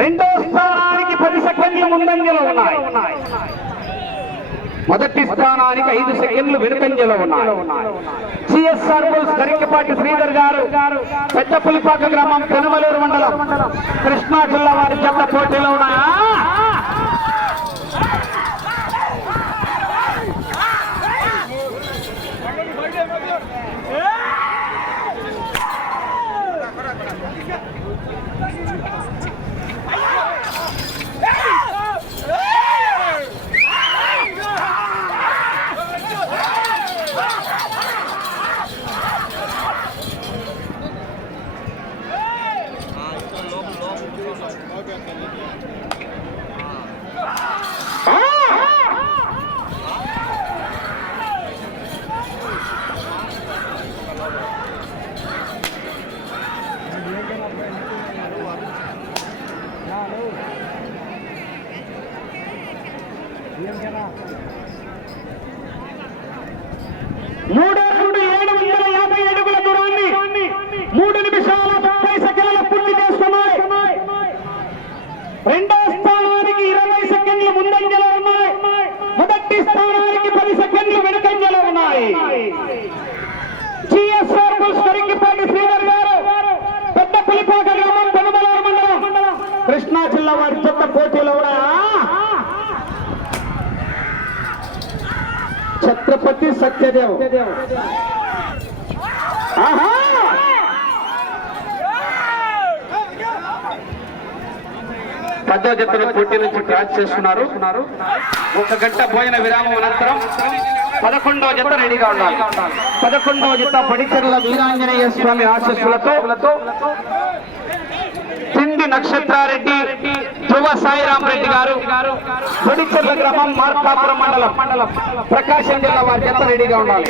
రెండో స్థానానికి పది సెకండ్లు ముందంజలో ఉన్నాయి. మొదటి స్థానానికి ఐదు సెకండ్లు వెనుకంజలో ఉన్నాయి. సిఎస్ఆర్ బోల్స్ గరికపాటి శ్రీధర్ గారు పెద్ద పులిపాక గ్రామం పెనుమలూరు మండలం కృష్ణా జిల్లా వారి చెత్త పోటీలో ఉన్నాయా? మూడు రెండు ఏడు వందల యాభై అడుగుల దూరాన్ని మూడు నిమిషాల ముప్పై సెకండ్ల పూర్తి చేస్తున్నాయి. రెండో స్థానానికి ఇరవై సెకండ్లు ముందంజలో ఉన్నాయి మొదటి స్థానానికి పది సెకండ్లు వెనుకంజలో ఉన్నాయి జిఎస్ఆర్ కరింగిపాటి శ్రీధర్ గారు పెద్ద పులిపాక గ్రామం పెనుమలూరు మండలం కృష్ణా జిల్లా వారి చెత్త పోటీలో ఉన్నాయా ఛత్రపతి సత్యదేవ్. ఆహా! పదో జతల పోటీ నుంచి క్రాస్ చేస్తున్నారు. ఒక గంట పోయిన విరామం అనంతరం పదకొండవ జత రెడీగా ఉండాలి. పదకొండవ జత పడిచెర్ల వీరాంజనేయ స్వామి ఆశస్సులతో తిండి నక్షత్రారెడ్డి ధ్రువ సాయిరాం రెడ్డి గారు పడిచెర్ల గ్రామం మార్కాపురం మండలం. మండలం ప్రకాశం జిల్లా వారి ఎంత రెడీగా ఉండాలి?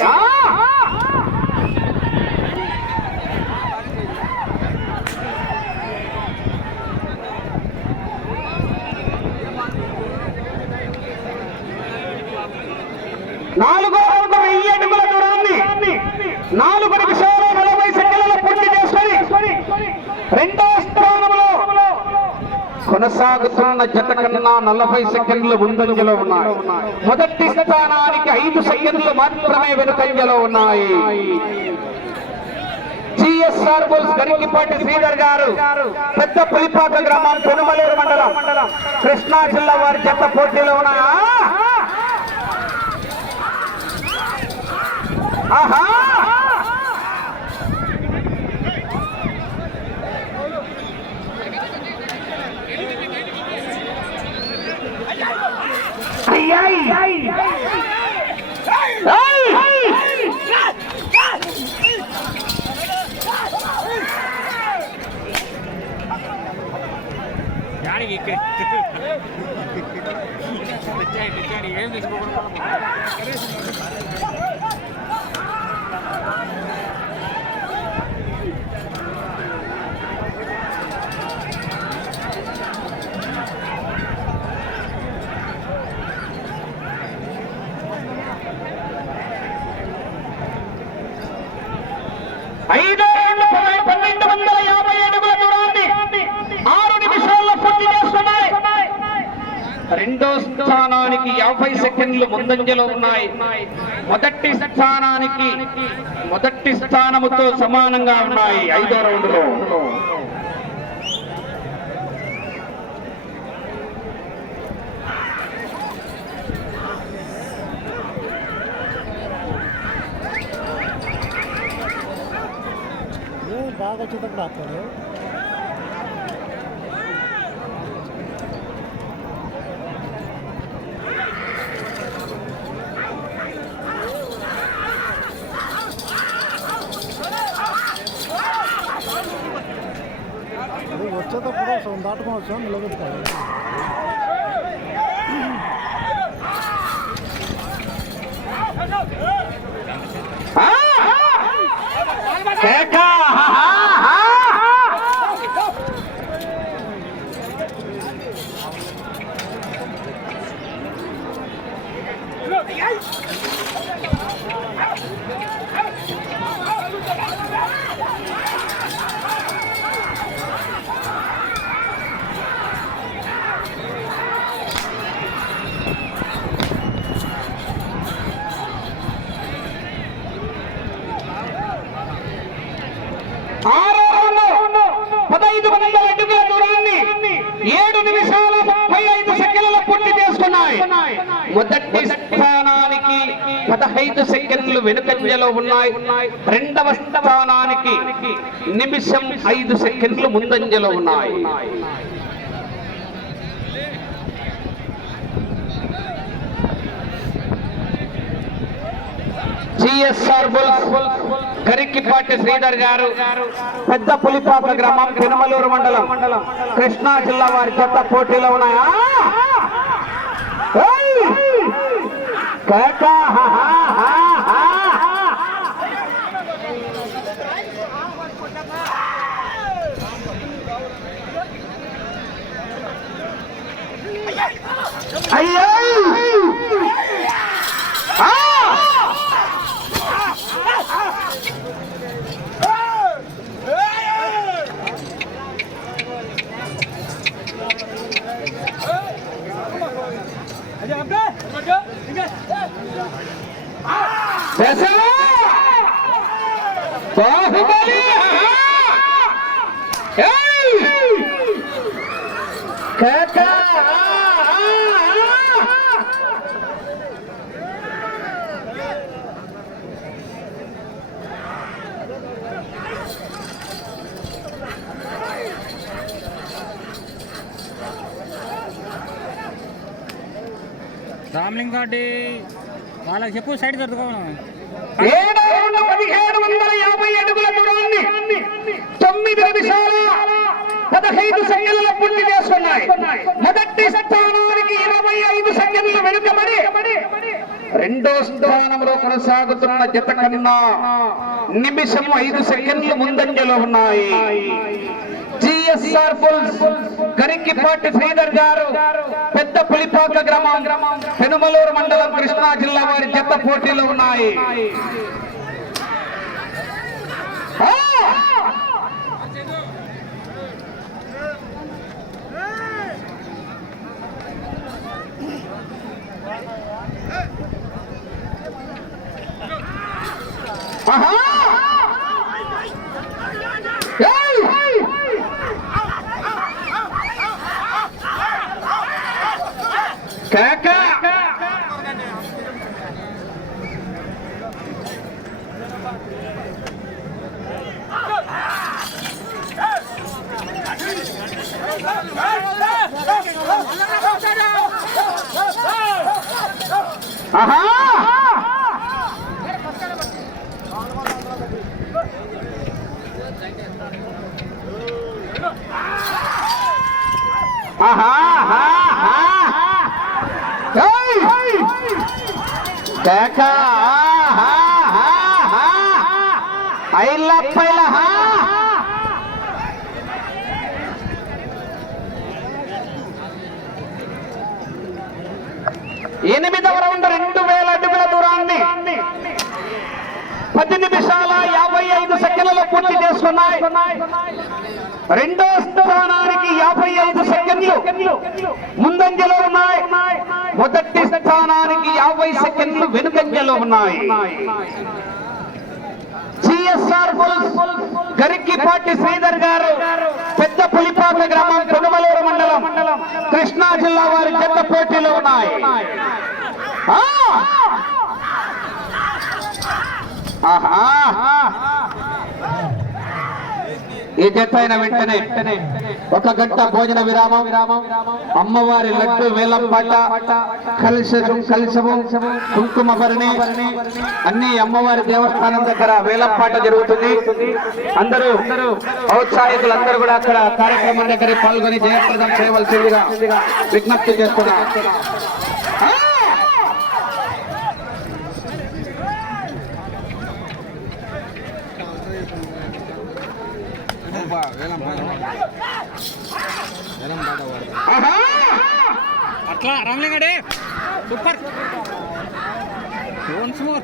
నాలుగో రౌండ్ వెయ్యి అడుగుల దూరాన్ని. నాలుగు నిమిషాలు నలభై సెకండ్ల పూర్తి చేసుకొని రెండో కొనసాగుతున్న జత కన్నా నలభై సెకండ్లు ముందంజలో ఉన్నాయి. మొదటి స్థానానికి ఐదు సెకండ్లు మాత్రమే వెనుకంజలో ఉన్నాయి. జిఎస్ఆర్ బోల్స్ గరికిపాటి శ్రీధర్ గారు పెద్ద పులిపాక గ్రామం పెనుమలూరు మండలం. కృష్ణా జిల్లా వారి జత పోటీలో ఉన్నాయా? ఏం తెచ్చుకోకుండా ఐదో రెండు పది- పన్నెండు వందల యాభై అడుగుల దూరాన్ని ఆరు నిమిషాల్లో పూర్తి చేస్తున్నాయి రెండో స్థానానికి యాభై సెకండ్లు ముందంజలో ఉన్నాయి. మొదటి స్థానానికి మొదటి స్థానముతో సమానంగా ఉన్నాయి. ఐదో రౌండ్లో. బాగా చూడకుండా కేక! ఆహా! ఆహా! వందల అడుగుల దూరాన్ని ఏడు నిమిషాల ముప్పై ఐదు సెకండ్ల పూర్తి చేసుకున్నాయి. మొదటి స్థానానికి పదహైదు సెకండ్లు వెనుకంజలో ఉన్నాయి. రెండవ స్థానానికి నిమిషం ఐదు సెకండ్లు ముందంజలో ఉన్నాయి. జిఎస్ఆర్ బుల్స్ కరిక్కిపాటి శ్రీధర్ గారు పెద్ద పులిపాప గ్రామం తిరుమలూరు మండలం కృష్ణా జిల్లా వారి చెత్త పోటీలో ఉన్నాయా? అయ్యో Yes, sir. రామలింగారెడ్డి వాళ్ళకి చెప్పు సైడ్ దొరుకుతాను పదిహేడు వందల యాభై అడుగుల దూరాన్ని తొమ్మిది నిమిషాల పదహైదు సెకండ్ల పూర్తి చేసుకున్నాయి. మొదటి స్థానానికి ఇరవై ఐదు సెకండ్లు వెనుకబడి రెండో స్థానంలో కొనసాగుతున్న జత కన్నా నిమిషం ఐదు సెకండ్లు ముందంజలో ఉన్నాయి. జిఎస్ఆర్ ఫుల్స్ శ్రీధర్ గారు పెద్ద పులిపాక గ్రామం పెనుమలూరు మండలం కృష్ణా జిల్లా వారి జత పోటీలు ఉన్నాయి ఆహా! ఏయ్! కేక! ఆహా! ఆహా! ఏయ్! కేక! ఆహా! ఆహా! ఐల పైల హా! ఎనిమిదవ రౌండ్ రెండు వేల అడుగుల దూరాన్ని. పది నిమిషాల యాభై ఐదు సెకండ్లలో పూర్తి చేసుకున్నాయి. రెండో స్థానానికి యాభై ఐదు సెకండ్లు ముందంజలో ఉన్నాయి. మొదటి స్థానానికి యాభై సెకండ్లు వెనుకంజలో ఉన్నాయి. సిఎస్ఆర్ గరిక్కిపాటి శ్రీధర్ గారు పెద్ద పులిపాక గ్రామం కొనుమలూరు మండలం కృష్ణా జిల్లా వారి జత పోటీలో ఉన్నాయి. ఈ జత అయిన వెంటనే ఒక గంట భోజన విరామం. అమ్మవారి లడ్డు వేలంపాట కలశము కలశము కుంకుమ భరణి అన్ని అమ్మవారి దేవస్థానం దగ్గర వేలంపాట జరుగుతుంది. అందరూ ఔత్సాహికులు అందరూ కూడా అక్కడ కార్యక్రమం దగ్గర పాల్గొని జయప్రదం చేయవలసిందిగా విజ్ఞప్తి చేస్తున్నారు ఆ! ఆహా! అట్లా రామలింగాడే సూపర్ వన్స్ మోర్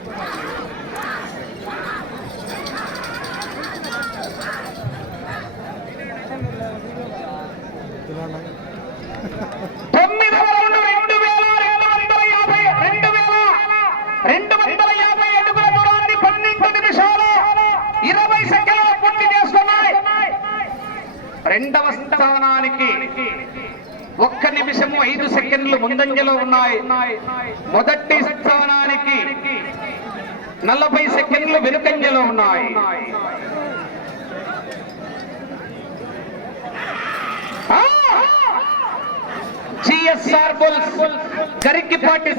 రెండవ స్థానానికి ఒక్క నిమిషము ఐదు సెకండ్లు ముందంజలో ఉన్నాయి. మొదటి స్థానానికి నలభై సెకండ్లు వెనుకంజలో ఉన్నాయి. జిఎస్ఆర్ బుల్స్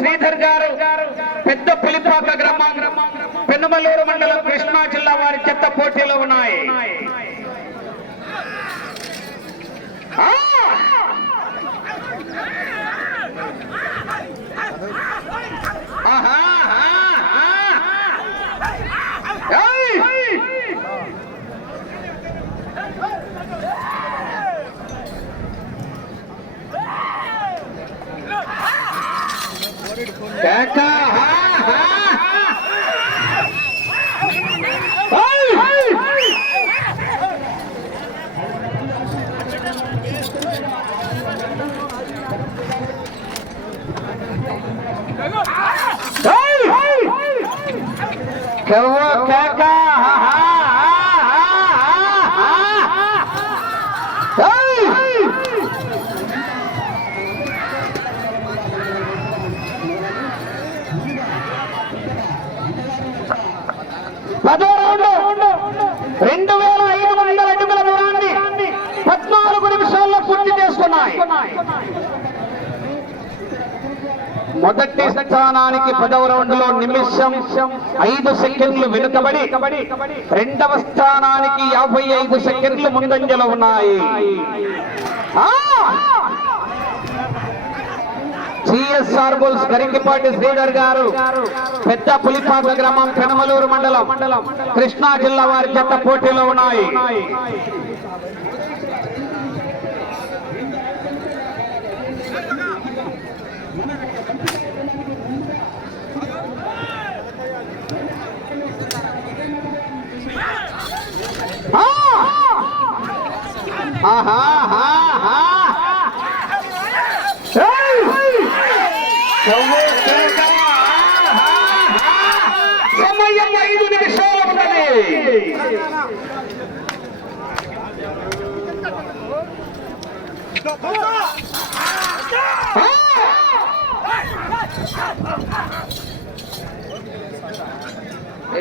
శ్రీధర్ గారు పెద్ద పులిపాక గ్రామం పెనుమలూరు మండలం కృష్ణా జిల్లా వారి చెత్త పోటీలో ఉన్నాయి. Ah! రెండు. కేక రెండు వేల ఐదు వందల అడుగుల దూరాన్ని పద్నాలుగు నిమిషాల్లో పూర్తి చేసుకున్నాయి మొదటి స్థానానికి పదవ రౌండ్లో నిమిషం ఐదు సెకండ్లు వెనుకబడి రెండవ స్థానానికి యాభై ఐదు సెకండ్లు ముందంజలో ఉన్నాయి. సిఎస్ఆర్ బుల్స్ గరికిపాటి శ్రీధర్ గారు పెద్ద పులిపాక గ్రామం కనమలూరు మండలం కృష్ణా జిల్లా వారి జత పోటీలో ఉన్నాయి ఆ! ఆహా, ఆహా, ఆహా. ఏయ్! చెవ్వు కేక, ఆహా, ఆహా. సమయం ఐదు నిమిషాలు ఉన్నది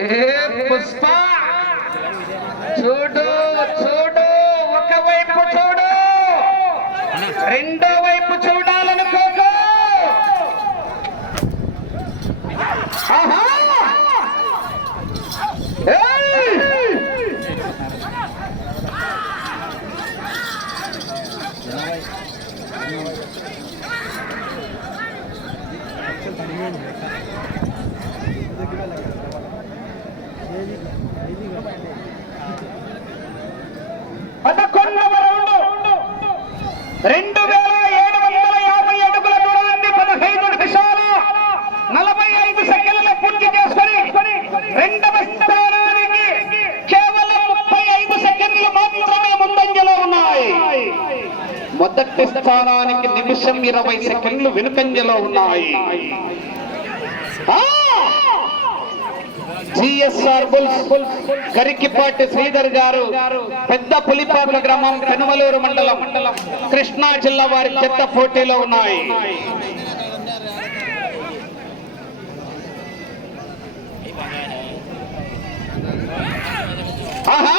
ఏ పుష్ప చూడు చూడు ఒకవైపు చూడు రెండో వైపు చూడాలనుకోకు ఆహా! ఏయ్! పదకొండవ రౌండ్ రెండు వేల ఏడు వందల యాభై అడుగుల దూరాన్ని పదహైదు నిమిషాలు నలభై ఐదు సెకండ్ల పూర్తి చేసుకొని రెండవ స్థానానికి కేవలం ముప్పై ఐదు సెకండ్లు మాత్రమే ముందంజలో ఉన్నాయి మొదటి స్థానానికి నిమిషం ఇరవై సెకండ్లు వెనుకంజలో ఉన్నాయి. జిఎస్ఆర్ బుల్స్ గరికిపాటి శ్రీధర్ గారు పెద్ద పులిపాక గ్రామం పెనుమలూరు మండలం కృష్ణా జిల్లా వారి చెత్త పోటీలో ఉన్నాయి ఆహా!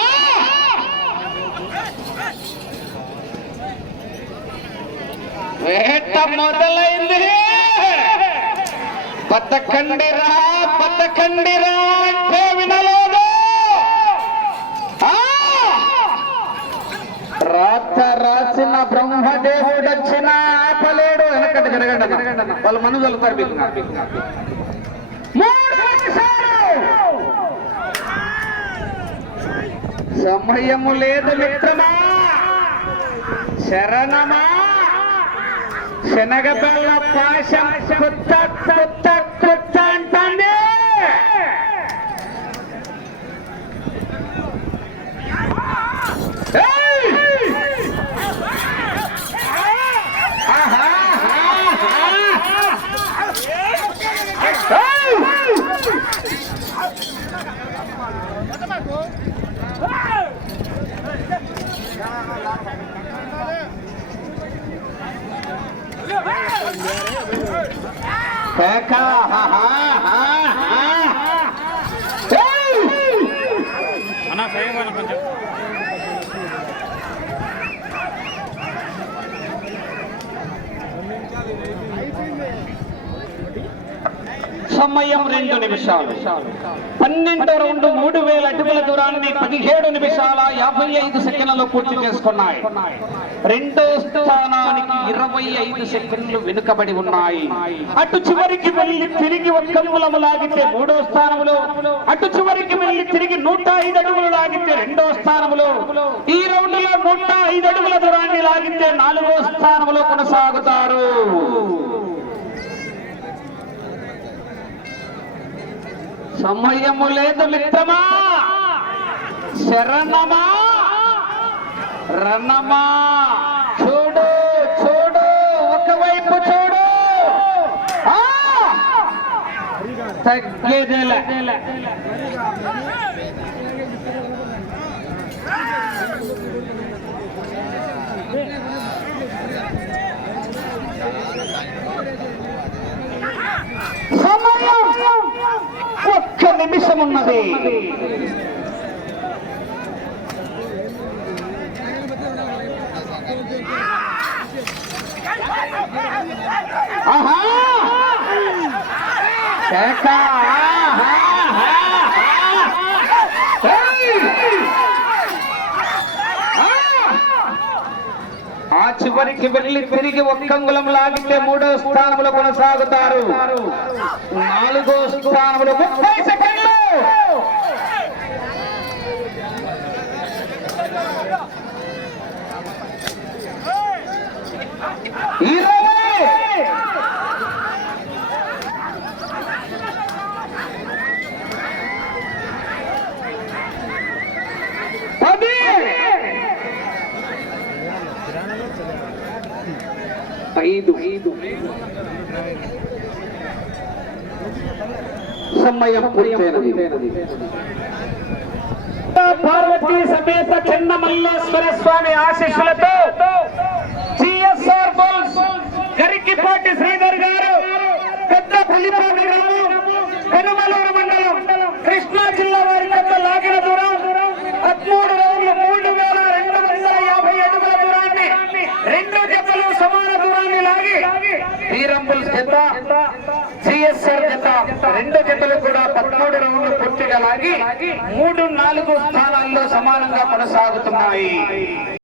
వేట మొదలైంది. బతకండిరా బతకండిరా అంటే వినలేదు రాత రాసిన బ్రహ్మదేవుడు వచ్చిన ఆపలేడు. వెనకటి జరగండి అన్న. వాళ్ళు మను చల్లుతారు మీకు. సమయము లేదు మిత్రమా. శరణమా. శనగబెల్ల పాశం అన్న సైడ్ పోయిన కొంచెం సమయం రెండు నిమిషాలు. పన్నెండు రెండు మూడు వేల అటుకుల దూరాన్ని పదిహేడు నిమిషాల యాభై ఐదు సెకండ్లలో పూర్తి చేసుకున్నాయి. రెండో స్థానానికి ఇరవై ఐదు సెకండ్లు వెనుకబడి ఉన్నాయి. అటు చివరికి వెళ్ళి తిరిగి ఒక్క మూలము లాగితే మూడో స్థానంలో అటు చివరికి వెళ్ళి తిరిగి నూట ఐదు అడుగులు లాగితే రెండో స్థానంలో ఈ రౌండ్లో నూట ఐదు అడుగుల దూరాన్ని లాగితే నాలుగో స్థానంలో కొనసాగుతారు. సమయము లేదు మిత్రమా. శరణమా. రణమా. చూడు చూడు ఒకవైపు చూడు. ఆ! తగ్గేదేలే సమయం ఒక్క నిమిషం ఉన్నది ఆహా! ఆ! చివరికి వెళ్ళి తిరిగి ఒక్కంగులం లాగితే మూడో స్థానంలో కొనసాగుతారు. నాలుగో స్థానంలో ముప్పై సెకండ్ ఇరవై పది ఐదు సమయం పూర్తయినది. పార్వతీ సమేత చెన్న మల్లేశ్వర స్వామి ఆశీస్సులతో జిఎస్ఆర్ బోల్స్ గరికిపాటి శ్రీధర్ గారు పెద్ద పల్లిపాటి గ్రామం పెనుమలూరు మండలం కృష్ణా జిల్లా వారి పెద్ద లాగిన దూరం పదమూడు రోజులు మూడు వేల రెండు వందల యాభై అడుగుల దూరాన్ని రెండు జతలు సమాన దూరాన్ని లాగి వీరంబుల్ జత జిఎస్ఆర్ జత. రెండు జతలు కూడా పదమూడు రౌండ్లు పూర్తిగా లాగి మూడు నాలుగు స్థానాల్లో సమానంగా కొనసాగుతున్నాయి.